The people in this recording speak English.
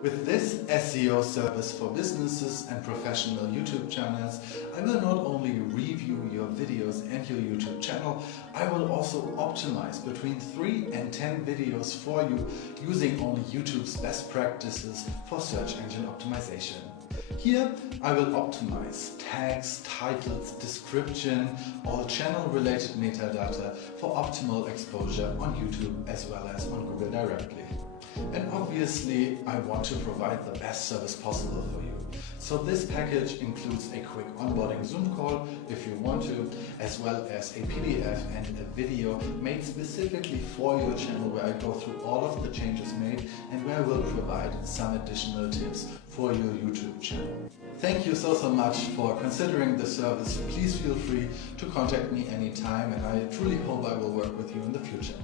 With this SEO service for businesses and professional YouTube channels, I will not only review your videos and your YouTube channel, I will also optimize between 3 and 10 videos for you using only YouTube's best practices for search engine optimization. Here I will optimize tags, titles, description, all channel related metadata for optimal exposure on YouTube as well as on Google directly. And obviously I want to provide the best service possible for you. So this package includes a quick onboarding Zoom call if you want to, as well as a PDF and a video made specifically for your channel where I go through all of the changes made and where I will provide some additional tips for your YouTube channel. Thank you so much for considering the service. Please feel free to contact me anytime and I truly hope I will work with you in the future.